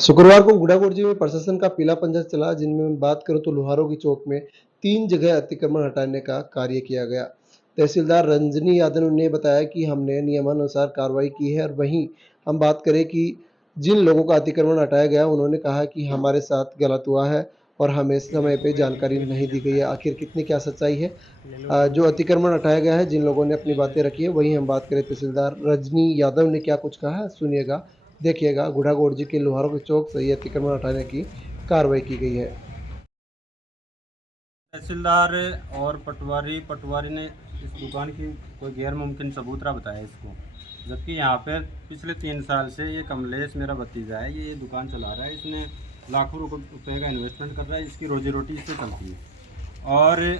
शुक्रवार को गुड़ागुड़जी में प्रशासन का पीला पंजा चला, जिनमें बात करूं तो लोहारों की चौक में 3 जगह अतिक्रमण हटाने का कार्य किया गया। तहसीलदार रंजनी यादव ने बताया कि हमने नियमानुसार कार्रवाई की है और वहीं हम बात करें कि जिन लोगों का अतिक्रमण हटाया गया, उन्होंने कहा कि हमारे साथ गलत हुआ है और हमें समय पे जानकारी नहीं दी गई है। आखिर कितनी क्या सच्चाई है? जो अतिक्रमण हटाया गया है, जिन लोगों ने अपनी बातें रखी है, वहीं हम बात करें तहसीलदार रजनी यादव ने क्या कुछ कहा है, सुनिएगा, देखिएगा। गुढ़ागोड़जी के लोहारों के चौक से ये अतिक्रमण हटाने की कार्रवाई की गई है। तहसीलदार और पटवारी ने इस दुकान की कोई गैर मुमकिन सबूतरा बताया इसको, जबकि यहाँ पे पिछले 3 साल से ये कमलेश मेरा भतीजा है, ये दुकान चला रहा है। इसने लाखों रुपए का इन्वेस्टमेंट कर रहा है, इसकी रोजी रोटी इससे चलती है। और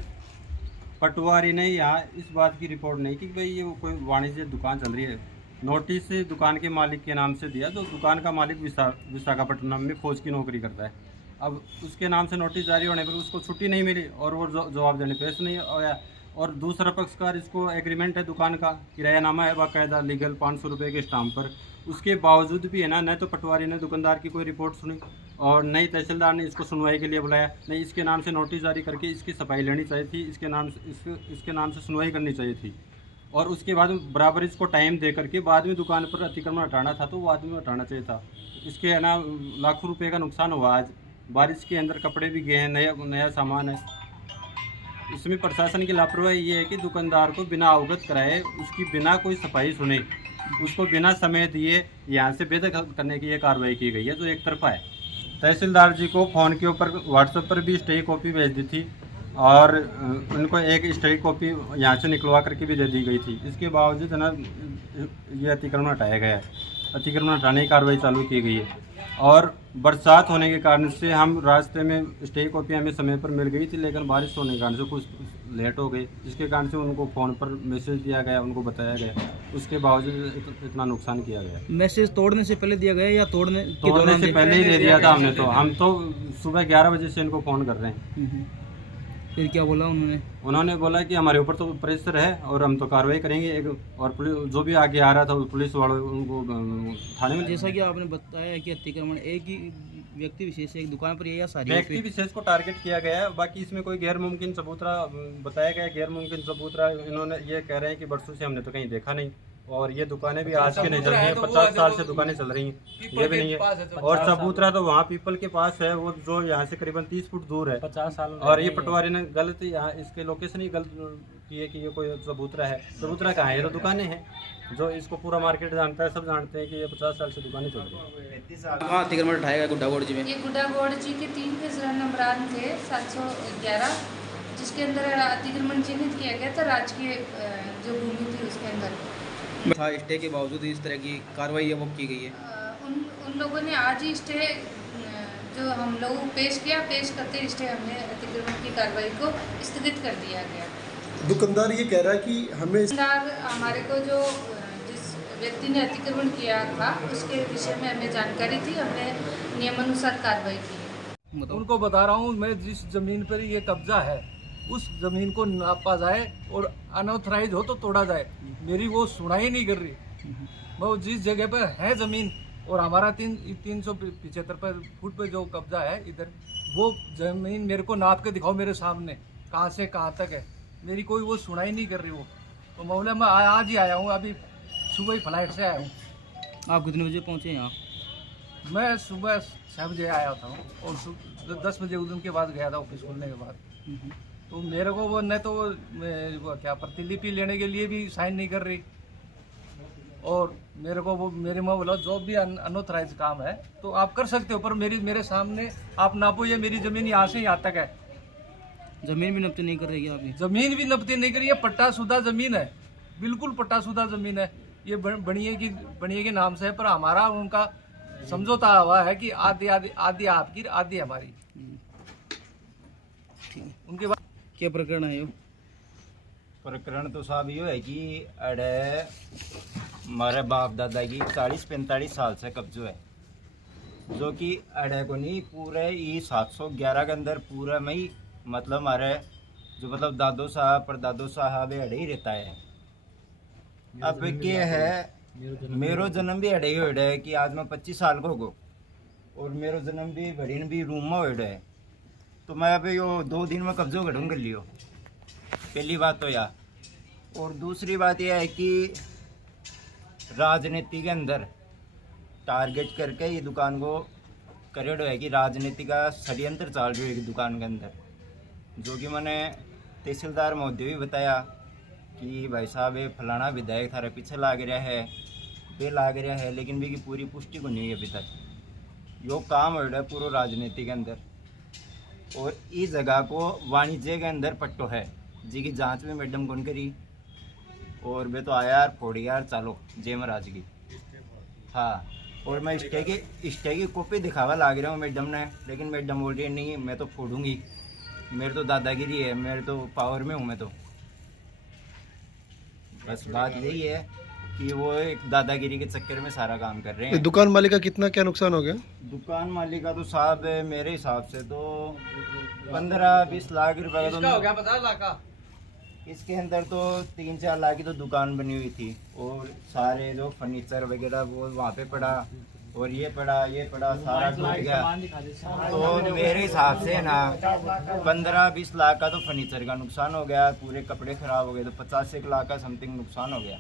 पटवारी ने यहाँ इस बात की रिपोर्ट नहीं की कि भाई ये कोई वाणिज्य दुकान चल रही है। नोटिस दुकान के मालिक के नाम से दिया, तो दुकान का मालिक विशाखापट्टनम में फौज की नौकरी करता है। अब उसके नाम से नोटिस जारी होने पर उसको छुट्टी नहीं मिली और वो जवाब देने पेश नहीं आया। और दूसरा पक्षकार, इसको एग्रीमेंट है दुकान का, किरायानामा है बाकायदा लीगल 500 रुपये के स्टाम्प पर। उसके बावजूद भी है ना, न तो पटवारी ने दुकानदार की कोई रिपोर्ट सुनी और नहीं तहसीलदार ने इसको सुनवाई के लिए बुलाया। नहीं, इसके नाम से नोटिस जारी करके इसकी सफाई लेनी चाहिए थी, इसके नाम से सुनवाई करनी चाहिए थी। और उसके बाद बराबर इसको टाइम दे करके बाद में दुकान पर अतिक्रमण हटाना था तो बाद में हटाना चाहिए था। इसके है ना लाखों रुपए का नुकसान हुआ। आज बारिश के अंदर कपड़े भी गए हैं, नया सामान है। इसमें प्रशासन की लापरवाही ये है कि दुकानदार को बिना अवगत कराए, उसकी बिना कोई सफाई सुने, उसको बिना समय दिए यहाँ से बेदखल करने की ये कार्रवाई की गई है, जो एक तरफा है। तहसीलदार जी को फ़ोन के ऊपर व्हाट्सएप पर भी स्टे कॉपी भेज दी थी और उनको एक स्टे कॉपी यहाँ से निकलवा करके भी दे दी गई थी। इसके बावजूद है ना ये अतिक्रमण हटाया गया है, अतिक्रमण हटाने की कार्रवाई चालू की गई है। और बरसात होने के कारण से हम रास्ते में स्टे कॉपी हमें समय पर मिल गई थी, लेकिन बारिश होने के कारण से कुछ लेट हो गई, जिसके कारण से उनको फ़ोन पर मैसेज दिया गया, उनको बताया गया, उसके बावजूद इतना नुकसान किया गया। मैसेज तोड़ने से पहले दिया गया या तोड़ने से पहले ही दे दिया था हमने। तो हम तो सुबह 11 बजे से इनको फ़ोन कर रहे हैं। फिर क्या बोला उन्होंने बोला कि हमारे ऊपर तो प्रेशर है और हम तो कार्रवाई करेंगे। और पुलिस जो भी आगे आ रहा था पुलिस वालों उनको थाने में। जैसा कि आपने बताया कि अतिक्रमण एक ही व्यक्ति विशेष एक दुकान पर या सारी व्यक्ति विशेष को टारगेट किया गया है। बाकी इसमें कोई गैर मुमकिन सबूतरा बताया गया। गैर मुमकिन सबूतरा इन्होंने ये कह रहे हैं कि बरसों से हमने तो कहीं देखा नहीं और ये दुकानें भी आज के नहीं चल रही हैं, 50 साल से दुकानें चल रही हैं, ये भी नहीं है। और सबूतरा तो वहाँ पीपल के पास है, वो जो यहाँ से करीबन 30 फुट दूर है, 50 साल। और ये पटवारी ने गलत यहाँ इसके लोकेशन ही गलत की है कि ये कोई सबूतरा है। सबूतरा कहाँ है? ये तो दुकानें हैं, जो इसको पूरा मार्केट जानता है, सब जानते हैं कि ये 50 साल से दुकानें चल रही हैं। कहाँ अतिक्रमण उठाएगा गुड्डागोड़ जी में? ये गुड्डागोड़ जी के 3 फेसला नंबरान थे 711, जिसके अंदर अतिक्रमण चिन्हित किया गया था राजकीय जो भूमि थी उसके अंदर था। स्टे के बावजूद इस तरह की कार्रवाई है वो की गई है। उन लोगों ने आज ही स्टे जो हम लोग पेश करते स्टे हमने अतिक्रमण की कार्रवाई को स्थगित कर दिया गया। दुकानदार ये कह रहा है कि हमें हमारे को जो जिस व्यक्ति ने अतिक्रमण किया था उसके विषय में हमें जानकारी थी, हमने नियमानुसार कार्रवाई की। उनको बता रहा हूँ, मैं जिस जमीन पर ये कब्जा है उस जमीन को नापा जाए और अनऑथराइज हो तो तोड़ा जाए। मेरी वो सुनाई नहीं कर रही। वो जिस जगह पर है जमीन और हमारा 375 फुट पे जो कब्जा है इधर, वो जमीन मेरे को नाप के दिखाओ मेरे सामने कहाँ से कहाँ तक है। मेरी कोई वो सुनाई नहीं कर रही। वो तो मौला मैं आज ही आया हूँ, अभी सुबह ही फ्लाइट से आया हूँ। आप कितने बजे पहुँचे यहाँ? मैं सुबह 6 बजे आया था और 10 बजे उनके बाद गया था ऑफिस खुलने के बाद। तो मेरे को वो न तो वो क्या प्रतिलिपि लेने के लिए भी साइन नहीं कर रही और मेरे को वो मेरे में बोला जो भी अनऑथराइज काम है तो आप कर सकते हो, पर मेरे सामने आप नापो, ये मेरी ज़मीन यहाँ से यहाँ तक है। ज़मीन भी नपती नहीं कर रही आपने? ज़मीन भी नपती नहीं करी, ये पट्टाशुदा ज़मीन है, बिल्कुल पट्टाशुदा ज़मीन है। ये बनिए के नाम से है, पर हमारा उनका समझौता हुआ है कि आधी आपकी आधी हमारी। उनके बाद क्या प्रकरण है? प्रकरण तो साहब ये है कि अड़े हमारे बाप दादा की 40-45 साल से कब्जो है, जो कि अड़े को नहीं पूरे ये 711 के अंदर पूरा में ही मतलब हमारे जो मतलब दादो साहब परदादो साहब अड़े ही रहता है। अब क्या है, मेरो जन्म भी अड़े ही है कि आज मैं 25 साल को हो गो और मेरो जन्म भी भरीन भी रूम में होड़ है। तो मैं अभी यो 2 दिन में कब्जो घटूँ कर लियो, पहली बात तो या। और दूसरी बात यह है कि राजनीति के अंदर टारगेट करके ये दुकान को करेडो है कि राजनीति का षड्यंत्र चल रही है दुकान के अंदर, जो कि मैंने तहसीलदार महोदय भी बताया कि भाई साहब ये फलाना विधायक थारे पीछे लाग रहा है, वे लाग रहा है, लेकिन भी की पूरी पुष्टि को नहीं है अभी तक। यो काम हो रहा है पूरा राजनीति के अंदर। और इस जगह को वाणिज्य के अंदर पट्टो है जी की जांच में मैडम कौन करी, और वे तो आया यार फोड़ी यार चालो जय महाराज की। हाँ, और मैं स्टे की कॉपी दिखावा लाग रहा हूँ मैडम ने, लेकिन मैडम बोल रही है नहीं मैं तो फोड़ूंगी, मेरे तो दादागिरी है, मेरे तो पावर में हूँ मैं तो। बस बात यही है कि वो एक दादागिरी के चक्कर में सारा काम कर रहे हैं। दुकान मालिक का कितना क्या नुकसान हो गया? दुकान मालिक का तो साहब मेरे हिसाब से तो 15-20 लाख रुपए का तो हो गया, 50 लाख का। इसके अंदर तो 3-4 लाख की तो दुकान बनी हुई थी, और सारे जो फर्नीचर वगैरह वो वहाँ पे पड़ा, और ये पड़ा सारा टूट गया। तो मेरे हिसाब से ना 15-20 लाख का तो फर्नीचर का नुकसान हो गया, पूरे कपड़े खराब हो गए, तो 50-1 लाख का समथिंग नुकसान हो गया।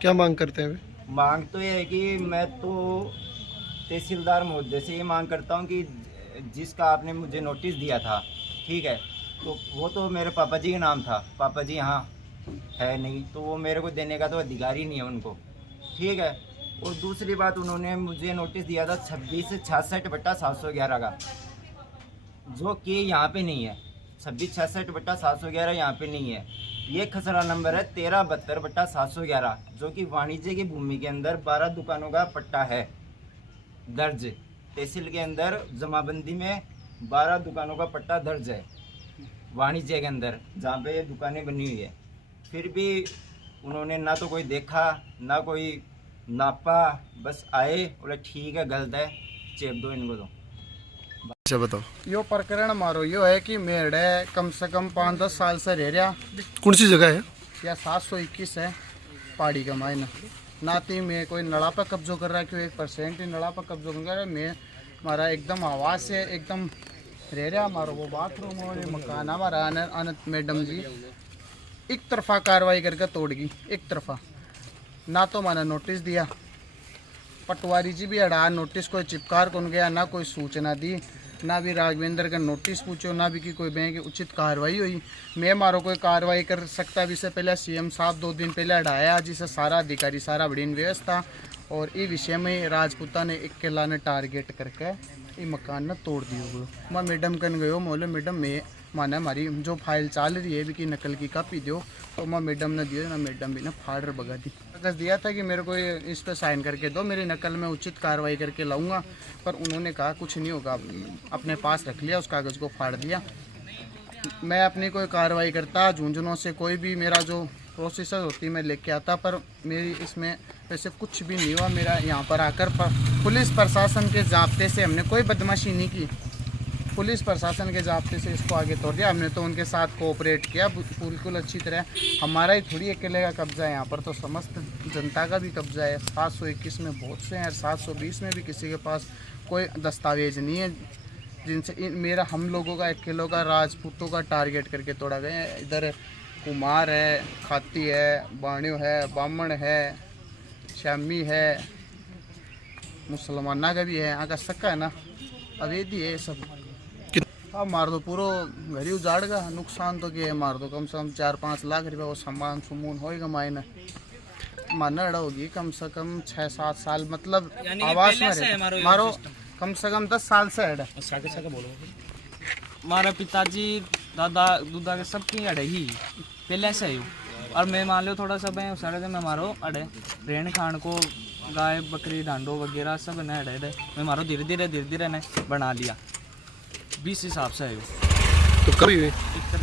क्या मांग करते हैं? मांग तो ये है कि मैं तो तहसीलदार महोदय से ये मांग करता हूँ कि जिसका आपने मुझे नोटिस दिया था, ठीक है, तो वो तो मेरे पापा जी का नाम था, पापा जी यहाँ है नहीं, तो वो मेरे को देने का तो अधिकार ही नहीं है उनको, ठीक है। और दूसरी बात, उन्होंने मुझे नोटिस दिया था 26/66/711 का, जो कि यहाँ पे नहीं है। 26/66/711 यहाँ पे नहीं है। ये खसरा नंबर है 13/72/711, जो कि वाणिज्य की भूमि के अंदर 12 दुकानों का पट्टा है दर्ज। तहसील के अंदर जमाबंदी में 12 दुकानों का पट्टा दर्ज है वाणिज्य के अंदर, जहाँ पे ये दुकानें बनी हुई है। फिर भी उन्होंने ना तो कोई देखा ना कोई नापा, बस आए बोले ठीक है गलत है, चेप दो इनको। तो अच्छा बताओ। यो प्रकरण मारो यो है कि मेरे कम से कम 5-10 साल से रह रहा। कौन सी जगह है? या 721 है पहाड़ी का मायना। नाती में कोई नड़ा पर कब्जो कर रहा है, क्यों 1% ही नड़ा पर कब्जो कर रहा है। मैं हमारा एकदम आवाज़ से एकदम रह रहा हमारा वो बाथरूम और ये मकान हमारा। अनंत मैडम जी एक तरफा कार्रवाई करके तोड़ गई, एक तरफा। ना तो मैंने नोटिस दिया, पटवारी जी भी अड़ा नोटिस कोई चिपकार कौन गया, ना कोई सूचना दी, ना भी राघवेंद्र का नोटिस पूछो, ना भी कि कोई बैंक की उचित कार्रवाई हुई। मैं मारो कोई कार्रवाई कर सकता भी से पहले सीएम साहब 2 दिन पहले अड़ाया, जिसे सारा अधिकारी सारा बड़ी व्यवस्था। और ये विषय में राजपूता ने एक किला ने टारगेट करके ये मकान ने तोड़ दियो। मैं मैडम कन गयो, बोले मैडम मैं माने हमारी जो फाइल चल रही है भी की नकल की कापी दो, तो मैं मैडम ने दियो ना, मैडम भी ना फाड़ बगा दी। कागज़ दिया था कि मेरे को इस पर साइन करके दो, मेरी नकल में उचित कार्रवाई करके लाऊंगा, पर उन्होंने कहा कुछ नहीं होगा, अपने पास रख लिया, उस कागज़ को फाड़ दिया। मैं अपनी कोई कार्रवाई करता, झुंझुनों से कोई भी मेरा जो प्रोसेस होती मैं लेके आता, पर मेरी इसमें वैसे कुछ भी नहीं हुआ। मेरा यहाँ पर आकर पुलिस प्रशासन के जाब्ते से हमने कोई बदमाशी नहीं की, पुलिस प्रशासन के जाब्ते से इसको आगे तोड़ दिया। हमने तो उनके साथ कोऑपरेट किया बिल्कुल अच्छी तरह। हमारा ही थोड़ी अकेले का कब्जा है, यहाँ पर तो समस्त जनता का भी कब्जा है। 721 में बहुत से हैं, 720 में भी किसी के पास कोई दस्तावेज नहीं है, जिनसे मेरा हम लोगों का अकेलों का राजपूतों का टारगेट करके तोड़ा गया है। इधर कुमार है, खाती है, बाणियों है, बामण है, श्यामी है, मुसलमाना का भी है, यहाँ का सक्का है ना, अवैधी है सब। हाँ मार दो, पूरा घर ही उजाड़ का नुकसान तो क्या है, मार दो कम से कम 4-5 लाख रुपये वो सामान सुमून होएगा मायने। माना अड़ा होगी कम से कम 6-7 साल, मतलब आवास में मारो कम से कम 10 साल से है। हमारा पिताजी दादा दूदा के सबकी अड़े ही पहले से ही। और मैं मान लो थोड़ा सा मैं सारे दिन मैं मारो अड़े रेण खान को गाय बकरी डांडो वगैरह सब न अड़े मैं मारो धीरे धीरे ने बना लिया 20 हिसाब से है। तो कभी हुई? 31